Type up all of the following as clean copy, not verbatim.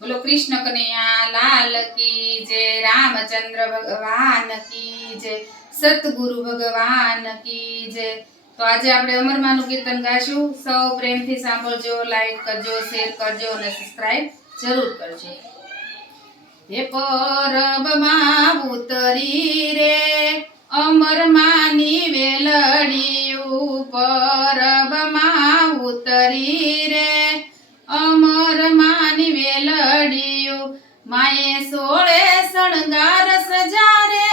बोलो कृष्ण कन्हैया लाल की जय, रामचंद्र भगवान की जय, सतगुरु भगवान की जय। तो आज આપણે અમરમાનું કીર્તન ગાશું। સૌ પ્રેમથી સાંભળજો, લાઈક કરજો, શેર કરજો અને સબસ્ક્રાઇબ જરૂર કરજો। હે પરબમાં ઉતરી રે અમરમાની વેલડીયું, પરબમાં ઉતરી રે અમરમાની વેલડીયું, માએ સોળે શણગાર સજારે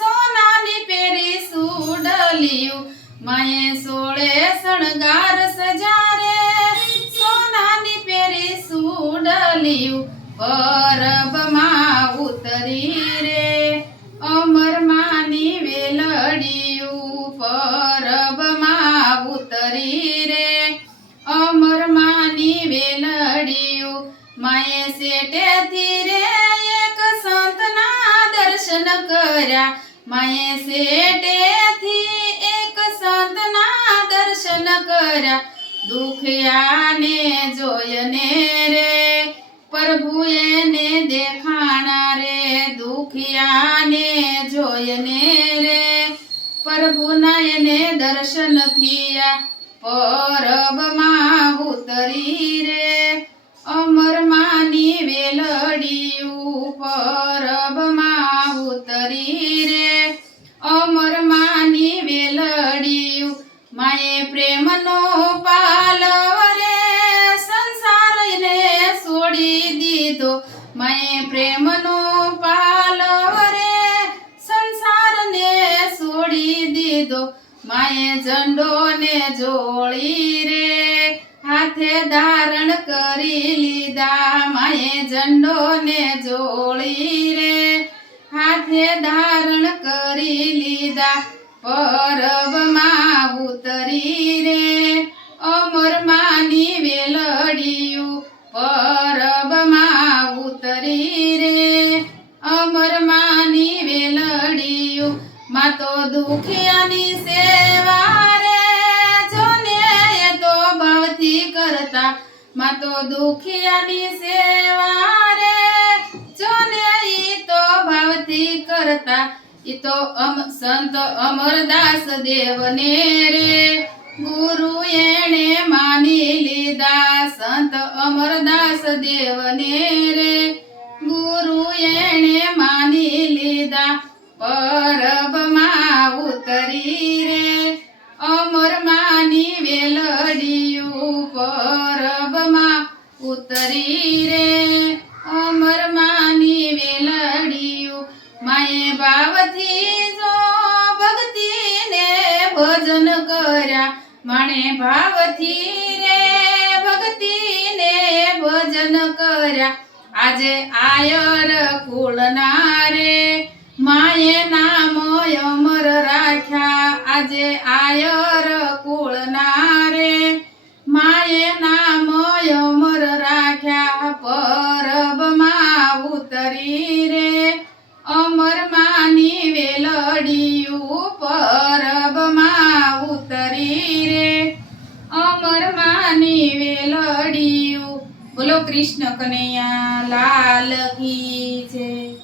સોનાની પેરી સુડલિયું, માએ સોળે શણગાર સજારે સોનાની પેરી સુડલિયું, પરબમાં ઉતરી રે અમરમાની વેલડીયું, પરબમાં ઉતરી રે અમરમાની વેલડીયું, માએ શેટેથી રે એક સંતના દર્શન કર્યા, માએ શેટેથી એક સંતના દર્શન કર્યા, દુખિયાને જોયને રે प्रभु ने देखाना रे, दुखियाने जोयने रे प्रभु नयने दर्शन थिया, परबमा उतरी रे अमरमानी वेलडियू, परबमा उतरी रे अमरमानी वेलडियू, माए प्रेमनो पालव रे संसार ने छोड़ी दीधो, मैं प्रेमनो पालव रे संसार ने छोड़ी दीधो, माए झंडो ने जोड़ी रे हाथे धारण करी लीधा, माए झंडो ने जोड़ी रे हाथे धारण करी लीधा, परबमा उतरी रे अमरमानी वेलडियू, परबमा उतरी रे अमरमानी वेलडियू, मा तो दुखियानी सेवा रे जोने ये तो भवती करता, मा तो दुखियानी सेवा रे जोने ये तो भवती करता, ये तो संत अमरदास देवने रे गुरु एणे मानी लीधा, संत अमरदास देवने रे गुरु एणे मानी लीधा, परबमा उतरी रे अमरमानी वेलडियू, परबमा उतरी रे अमरमानी वेलडियू, माए भावथी जो भक्ति ने भजन कर्या, माणे भावथी रे भक्ति ने भजन कर्या, आजे आयर कुलना रे माए नाम अमर राख्या, आजे आयर कुलना रे माए नाम अमर राख्या, परबमा उतरी रे अमरमानी वेलडियू, परबमा उतरी रे अमरमानी वेलडियू। बोलो कृष्ण कन्हैया लाल की जय।